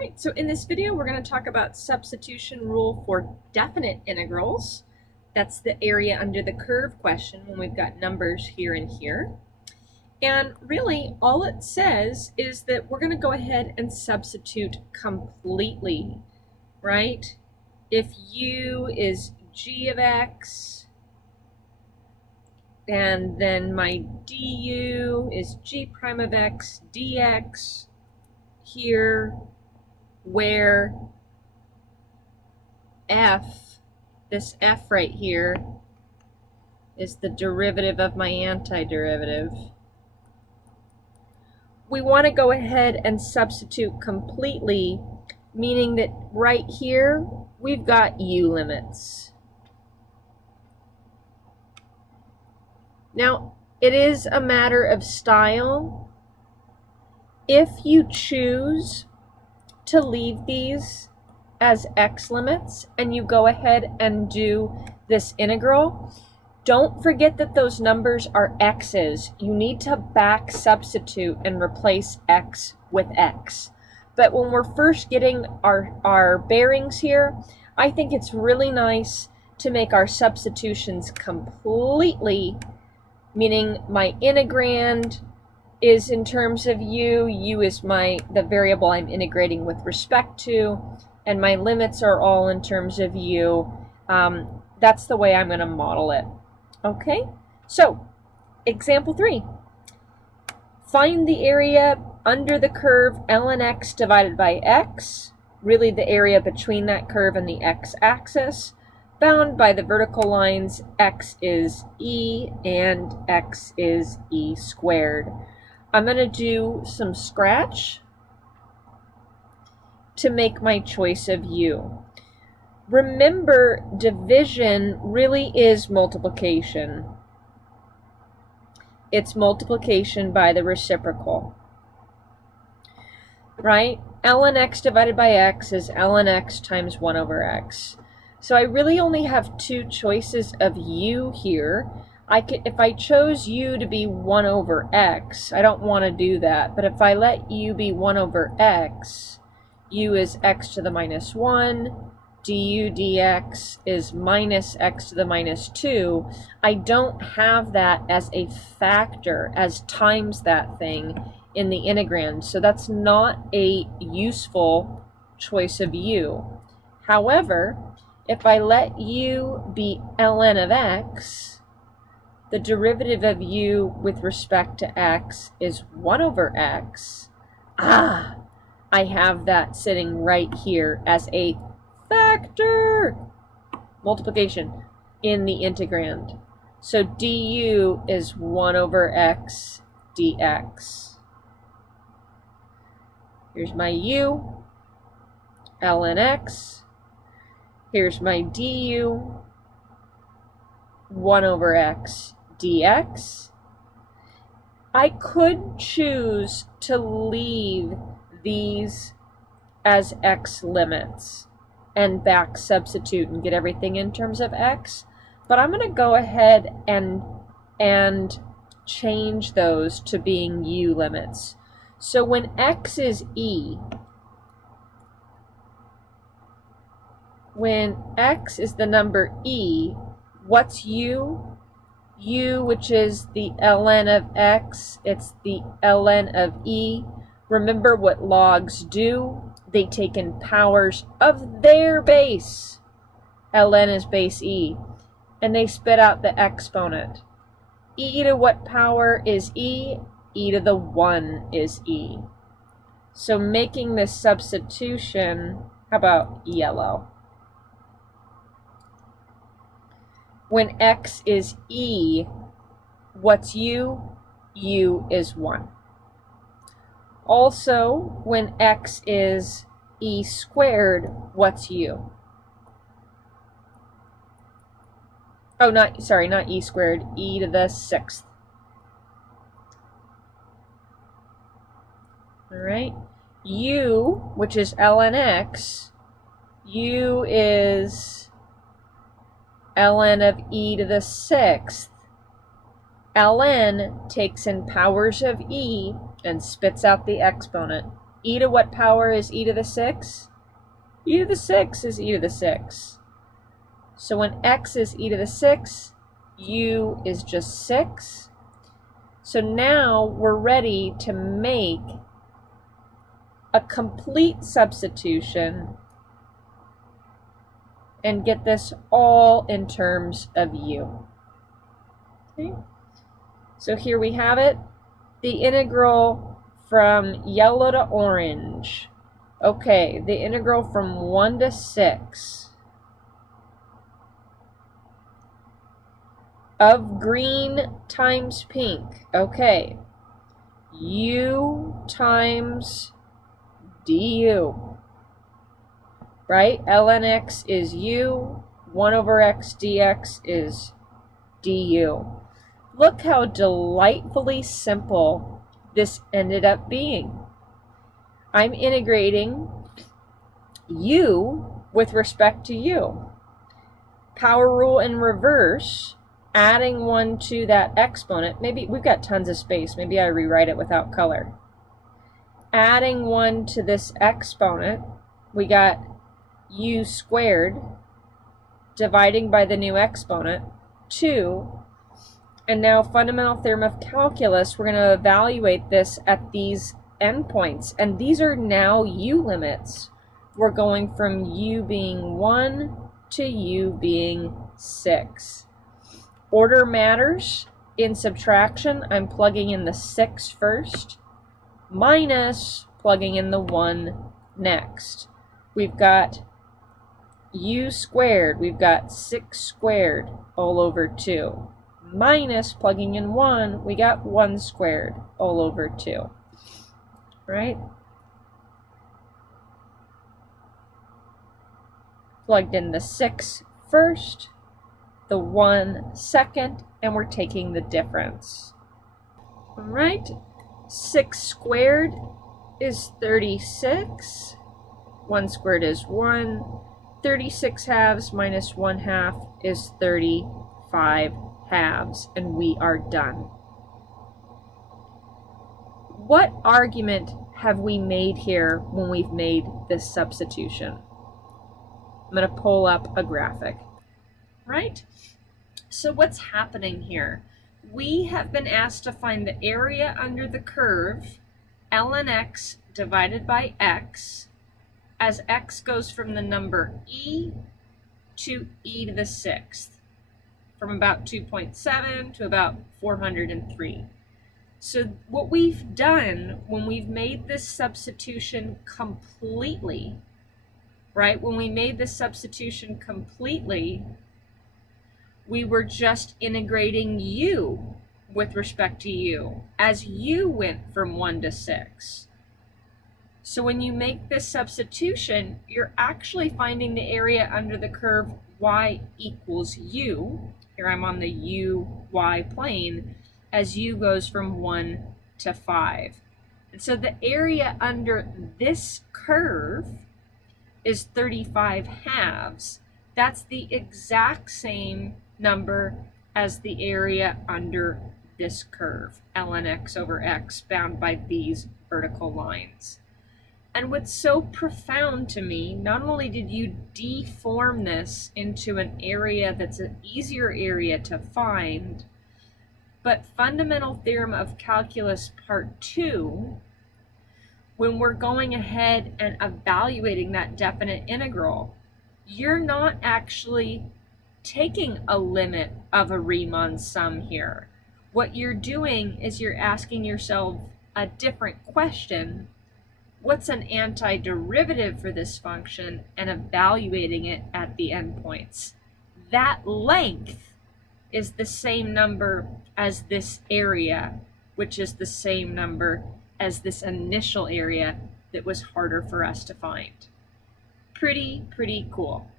Right, so in this video we're going to talk about substitution rule for definite integrals. That's the area under the curve question when we've got numbers here and here. And really all it says is that we're going to go ahead and substitute completely, right? If u is g of x, and then my du is g prime of x dx here, where f, this f right here, is the derivative of my antiderivative. We want to go ahead and substitute completely, meaning that right here we've got u limits. Now, it is a matter of style. If you choose to leave these as x limits and you go ahead and do this integral, don't forget that those numbers are x's. You need to back substitute and replace x with x. But when we're first getting our bearings here, I think it's really nice to make our substitutions completely, meaning my integrand is in terms of u is the variable I'm integrating with respect to, and my limits are all in terms of u. That's the way I'm going to model it. Okay, so example 3. Find the area under the curve ln x divided by x, really the area between that curve and the x-axis, bound by the vertical lines x is e and x is e squared. I'm going to do some scratch to make my choice of u. Remember, division really is multiplication. It's multiplication by the reciprocal, right? ln x divided by x is ln x times 1 over x. So I really only have two choices of u here. If I chose u to be 1 over x, I don't want to do that, but if I let u be 1 over x, u is x to the minus 1, du dx is minus x to the minus 2, I don't have that as a factor, as times that thing in the integrand. So that's not a useful choice of u. However, if I let u be ln of x, the derivative of u with respect to x is 1 over x. I have that sitting right here as a factor, multiplication, in the integrand. So du is 1 over x dx. Here's my u, ln x. Here's my du, 1 over x dx. I could choose to leave these as x limits and back substitute and get everything in terms of x, but I'm going to go ahead and change those to being u limits. So when x is e, when x is the number e, what's u? U, which is the ln of x, it's the ln of e. Remember what logs do? They take in powers of their base. Ln is base e. And they spit out the exponent. E to what power is e? E to the 1 is e. So making this substitution, how about yellow? When x is e, what's u? U is 1. Also, when x is e squared, what's u? Oh, not e squared, e to the 6th. All right. U, which is ln x, u is ln of e to the 6th. ln takes in powers of e and spits out the exponent. E to what power is e to the 6? E to the 6 is e to the 6. So when x is e to the 6, u is just 6. So now we're ready to make a complete substitution and get this all in terms of u. Okay. So here we have it, the integral from yellow to orange. Okay, the integral from 1 to 6 of green times pink. Okay, u times du, right? Ln x is u, 1 over x dx is du. Look how delightfully simple this ended up being. I'm integrating u with respect to u. Power rule in reverse, adding 1 to that exponent. Maybe we've got tons of space. Maybe I rewrite it without color. Adding 1 to this exponent, we got u squared, dividing by the new exponent, 2. And now fundamental theorem of calculus, we're going to evaluate this at these endpoints. And these are now u limits. We're going from u being 1 to u being 6. Order matters. In subtraction, I'm plugging in the 6 first, minus plugging in the 1 next. We've got u squared, we've got 6 squared all over 2. Minus plugging in 1, we got 1 squared all over 2. Right? Plugged in the 6 first, the 1 second, and we're taking the difference. All right, 6 squared is 36. 1 squared is 1. 36 halves minus 1 half is 35 halves, and we are done. What argument have we made here when we've made this substitution? I'm going to pull up a graphic. Right? So what's happening here? We have been asked to find the area under the curve, ln x divided by x, as x goes from the number e to e to the 6th, from about 2.7 to about 403. So what we've done when we've made this substitution completely, right? When we made this substitution completely, we were just integrating u with respect to u as u went from 1 to 6. So when you make this substitution, you're actually finding the area under the curve y equals u. Here I'm on the u-y plane as u goes from 1 to 5. And so the area under this curve is 35 halves. That's the exact same number as the area under this curve, ln x over x, bound by these vertical lines. And what's so profound to me, not only did you deform this into an area that's an easier area to find, but fundamental theorem of calculus part 2, when we're going ahead and evaluating that definite integral, you're not actually taking a limit of a Riemann sum here. What you're doing is you're asking yourself a different question. What's an antiderivative for this function, and evaluating it at the endpoints. That length is the same number as this area, which is the same number as this initial area that was harder for us to find. Pretty cool.